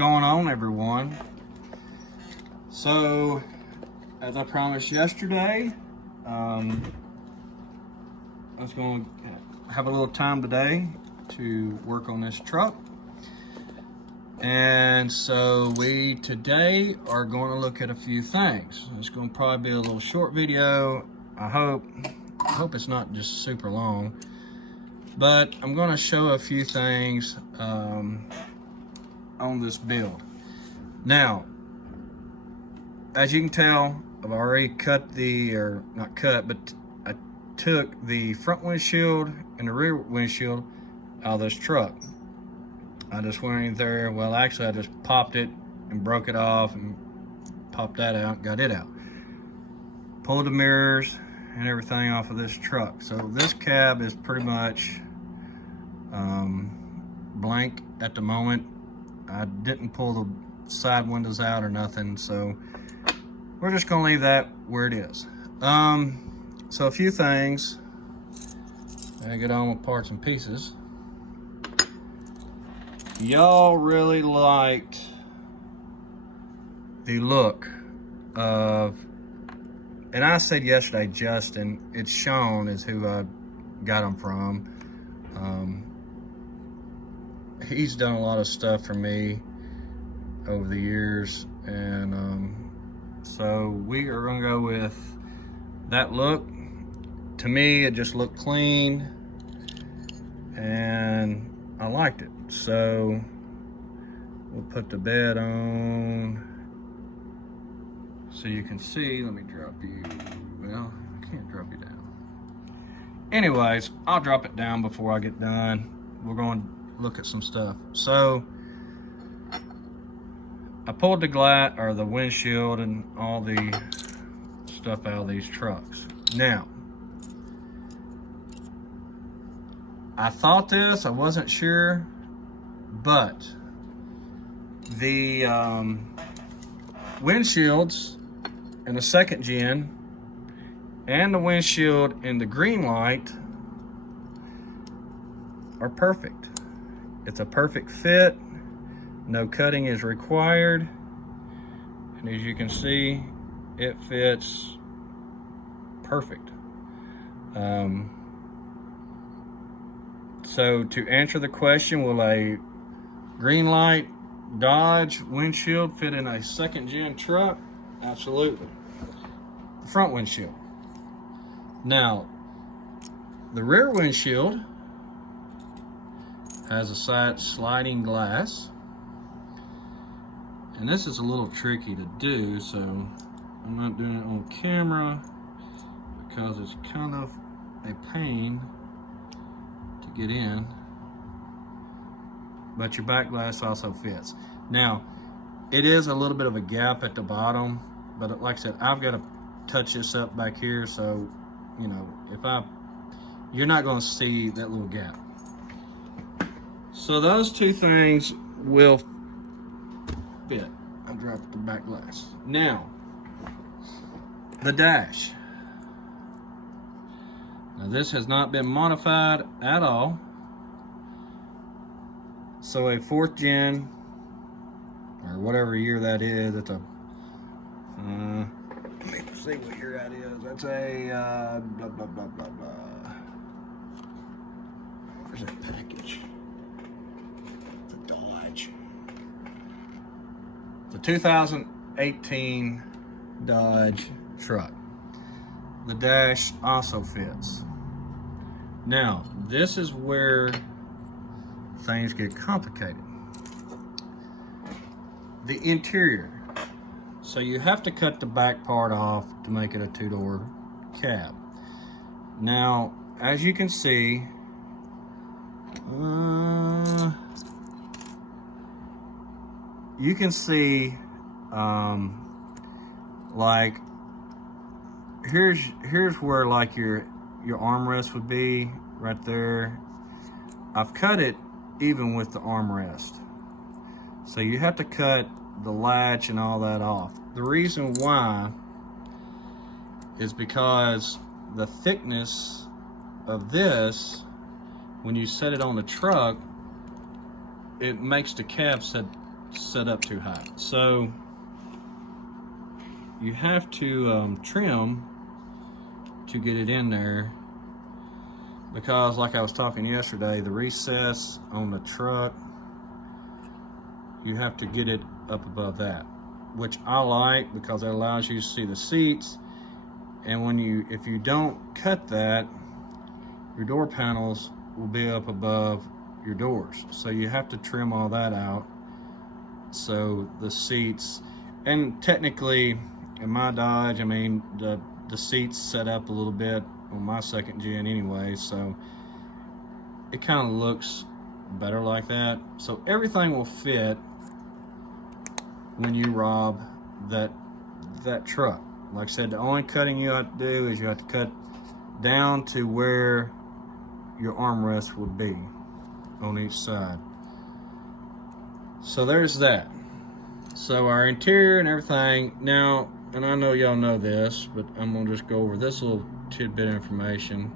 going on, everyone? So, as I promised yesterday, I was going to have a little time today to work on this truck. And so we today are going to look at a few things. It's going to probably be a little short video. I hope it's not just super long, but I'm going to show a few things on this build. Now, as you can tell, I've already cut I took the front windshield and the rear windshield out of this truck. I just went in there, well actually I just popped it and broke it off and popped that out, got it out. Pulled the mirrors and everything off of this truck. So this cab is pretty much blank at the moment. I didn't pull the side windows out or nothing, so we're just gonna leave that where it is. So a few things. I get on with parts and pieces. Y'all really liked the look of, and I said yesterday, Justin, it's Sean is who I got them from. He's done a lot of stuff for me over the years, and so we are gonna go with that look. To me, it just looked clean, and I liked it. So we'll put the bed on so you can see. Let me drop you. Well, I can't drop you down. Anyways, I'll drop it down before I get done. We're going to look at some stuff. So I pulled the windshield and all the stuff out of these trucks. Now, I thought this, I wasn't sure, but the windshields in the second gen and the windshield in the green light are perfect. It's a perfect fit. No cutting is required. And as you can see, it fits perfect. So to answer the question, will a green light Dodge windshield fit in a second gen truck? Absolutely. The front windshield. Now, the rear windshield has a side sliding glass. And this is a little tricky to do, so I'm not doing it on camera because it's kind of a pain to get in. But your back glass also fits. Now, it is a little bit of a gap at the bottom, but like I said, I've got to touch this up back here, so you know, you're not going to see that little gap. So those two things will fit. I dropped the back glass. Now, the dash. Now this has not been modified at all. So a 4th gen, or whatever year that is, it's a, let me see what year that is. That's a, blah, blah, blah, blah, blah. Where's that package? It's a Dodge. It's a 2018 Dodge truck. The dash also fits. Now, this is where things get complicated. The interior. So you have to cut the back part off to make it a 2-door cab. Now, as you can see, like here's where like your armrest would be right there. I've cut it even with the armrest. So you have to cut the latch and all that off. The reason why is because the thickness of this, when you set it on the truck, it makes the cab sit set up too high. So you have to trim to get it in there, because like I was talking yesterday, the recess on the truck, you have to get it up above that, which I like because it allows you to see the seats. And if you don't cut that, your door panels will be up above your doors. So you have to trim all that out. So the seats, and technically in my Dodge, I mean, the seats set up a little bit on my second gen anyway, so it kind of looks better like that. So everything will fit when you rob that truck. Like I said, the only cutting you have to do is you have to cut down to where your armrest would be on each side. So there's that. So our interior and everything now, and I know y'all know this, but I'm gonna just go over this little tidbit of information.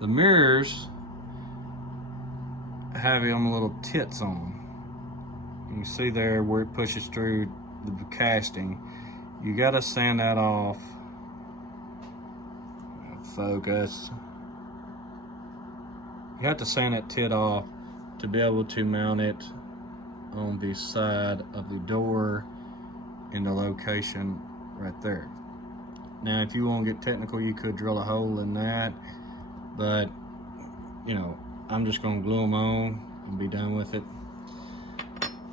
The mirrors have them little tits on them. You can see there where it pushes through the casting. You gotta sand that off. Focus. You have to sand that tit off to be able to mount it on the side of the door in the location right there. Now, if you want to get technical, you could drill a hole in that, but you know, I'm just going to glue them on and be done with it.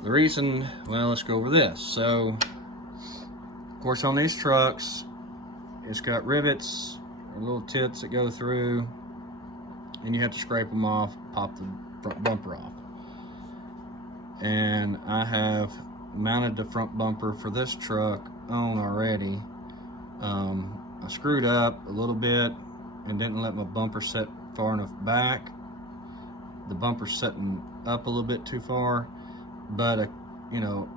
The reason, well, let's go over this. So, of course, on these trucks, it's got rivets or little tits that go through, and you have to scrape them off, pop the front bumper off. And I have mounted the front bumper for this truck on already. I screwed up a little bit and didn't let my bumper set far enough back. The bumper's setting up a little bit too far, but you know,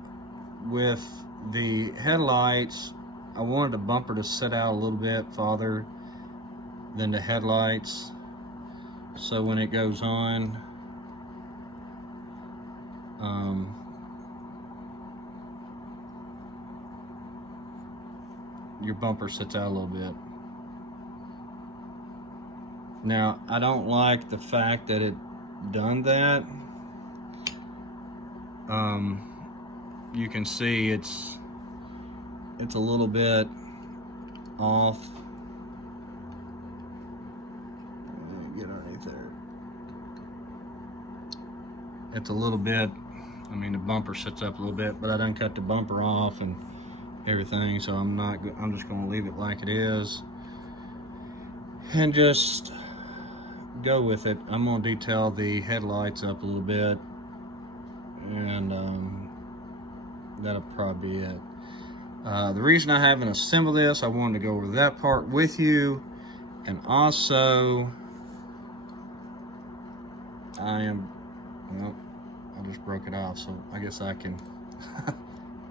with the headlights, I wanted the bumper to set out a little bit farther than the headlights, so when it goes on, your bumper sits out a little bit. Now, I don't like the fact that it done that. You can see it's a little bit off. Get underneath there. It's a little bit, I mean, the bumper sits up a little bit, but I done cut the bumper off and everything, so I'm just going to leave it like it is and just go with it. I'm going to detail the headlights up a little bit, and that'll probably be it. The reason I haven't assembled this, I wanted to go over that part with you, and also well, I just broke it off, so I guess I can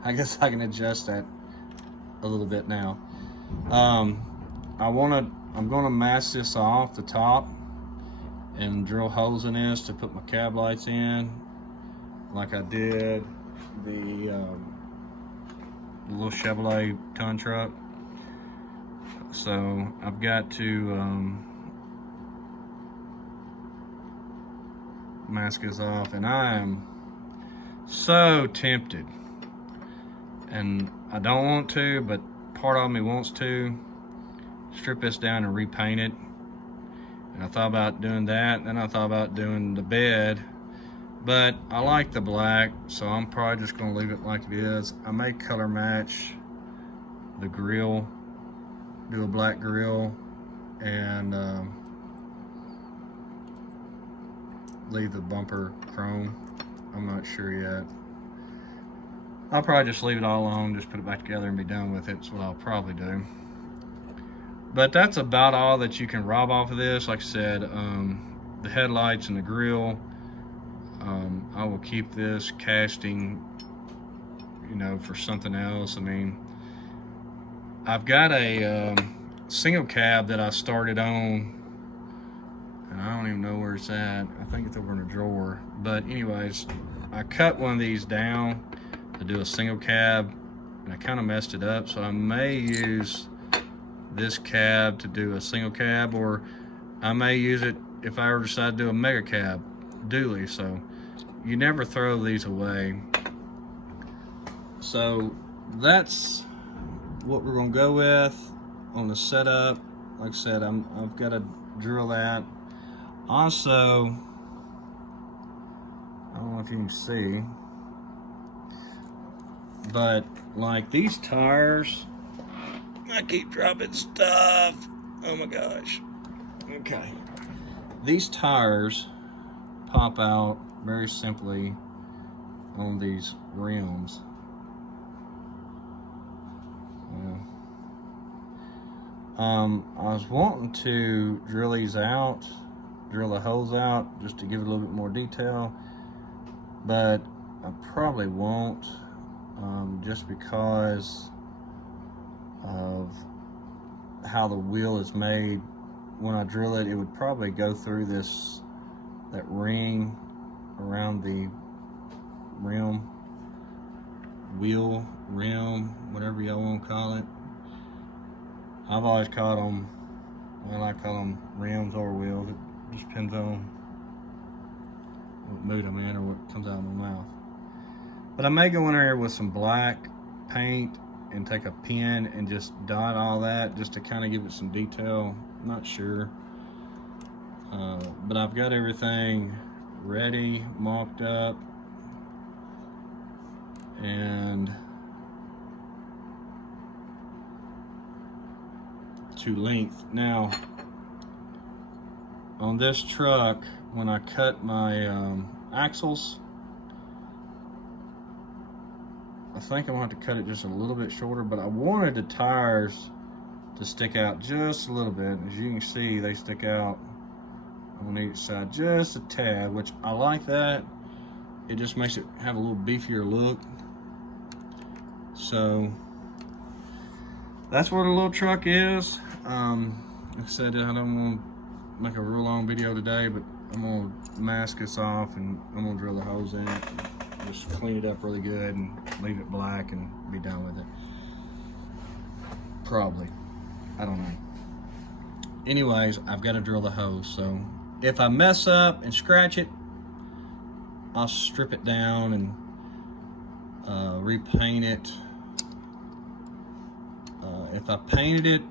I guess I can adjust that a little bit now. I'm gonna mask this off the top and drill holes in this to put my cab lights in, like I did the little Chevrolet ton truck. So I've got to mask this off, and I am so tempted, and I don't want to, but part of me wants to strip this down and repaint it. And I thought about doing that, then I thought about doing the bed, but I like the black, so I'm probably just gonna leave it like it is. I may color match the grill, do a black grill, and leave the bumper chrome. I'm not sure yet. I'll probably just leave it all alone, just put it back together and be done with it. That's what I'll probably do. But that's about all that you can rob off of this. Like I said, the headlights and the grill, I will keep this casting, you know, for something else. I mean, I've got a single cab that I started on, and I don't don't even know where it's at. I think it's over in a drawer. But anyways, I cut one of these down to do a single cab, and I kind of messed it up, so I may use this cab to do a single cab, or I may use it if I ever decide to do a mega cab dually. So you never throw these away. So that's what we're gonna go with on the setup. Like I said, I've got to drill that. Also, I don't know if you can see, but like these tires, I keep dropping stuff. Oh my gosh. Okay. These tires pop out very simply on these rims. I was wanting to drill these out, drill the holes out just to give it a little bit more detail, but I probably won't, just because of how the wheel is made. When I drill it, it would probably go through that ring around the rim, wheel, rim, whatever y'all want to call it. I've always called them, well, I call them rims or wheels. It just depends on what mood I'm in or what comes out of my mouth. But I may go in there with some black paint and take a pen and just dot all that just to kind of give it some detail. I'm not sure. But I've got everything ready, mocked up, and to length. Now, on this truck, when I cut my axles, I think I'm gonna have to cut it just a little bit shorter, but I wanted the tires to stick out just a little bit. As you can see, they stick out on each side just a tad, which I like that. It just makes it have a little beefier look. So that's what a little truck is. Like I said, I don't want to make a real long video today, but I'm gonna mask this off and I'm gonna drill the holes in it, just clean it up really good and leave it black and be done with it. Probably, I don't know. Anyways, I've got to drill the hose, so if I mess up and scratch it, I'll strip it down and repaint it. If I painted it,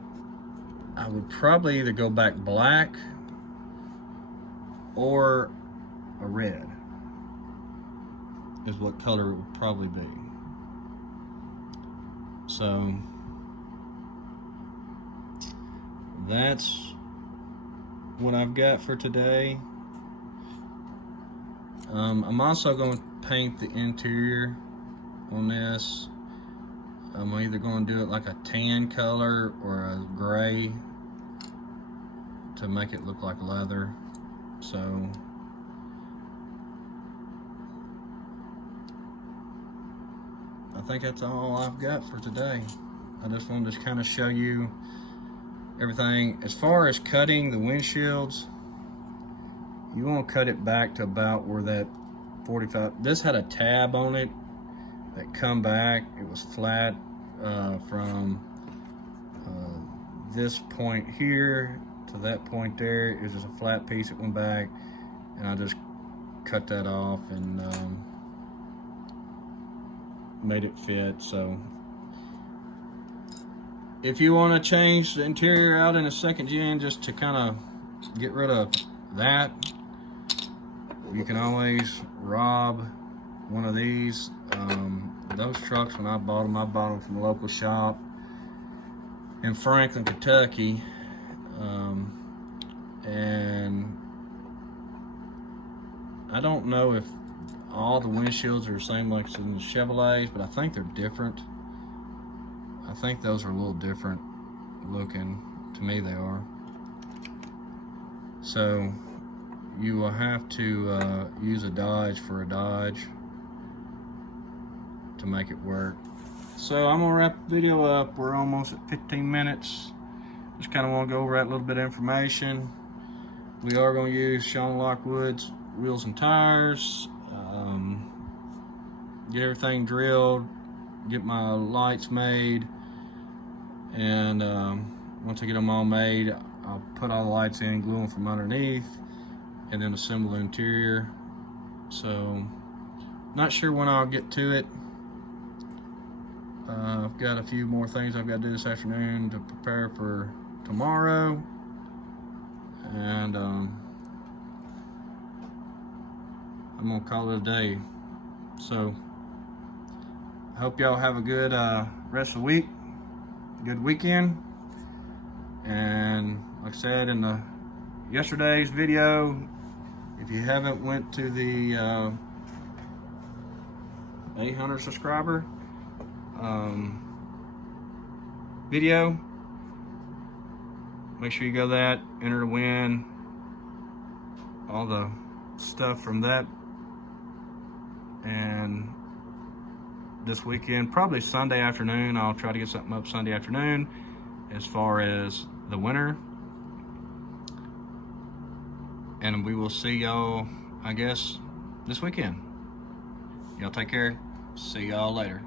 I would probably either go back black or a red is what color it would probably be. So that's what I've got for today. I'm also going to paint the interior on this. I'm either going to do it like a tan color or a gray to make it look like leather. So I think that's all I've got for today. I just wanted to kind of show you everything. As far as cutting the windshields, you want to cut it back to about where that 45, this had a tab on it that come back. It was flat from this point here to that point there. It was just a flat piece that went back, and I just cut that off and made it fit. So if you want to change the interior out in a second gen just to kind of get rid of that, you can always rob one of these. Those trucks, when I bought them from a local shop in Franklin, Kentucky, and I don't know if all the windshields are the same like in the Chevrolets, but I think they're different. I think those are a little different looking. To me, they are. So you will have to use a Dodge for a Dodge to make it work. So I'm gonna wrap the video up. We're almost at 15 minutes. Just kind of want to go over that little bit of information. we are going to use Sean Lockwood's wheels and tires. Get everything drilled, get my lights made, and once I get them all made, I'll put all the lights in, glue them from underneath, and then assemble the interior. So, not sure when I'll get to it. I've got a few more things I've got to do this afternoon to prepare for tomorrow, and I'm gonna call it a day. So I hope y'all have a good rest of the week, good weekend. And like I said in the yesterday's video, if you haven't went to the 800 subscriber video, make sure you go that, enter to win all the stuff from that. And this weekend, probably Sunday afternoon, I'll try to get something up Sunday afternoon as far as the winner. And we will see y'all, I guess, this weekend. Y'all take care. See y'all later.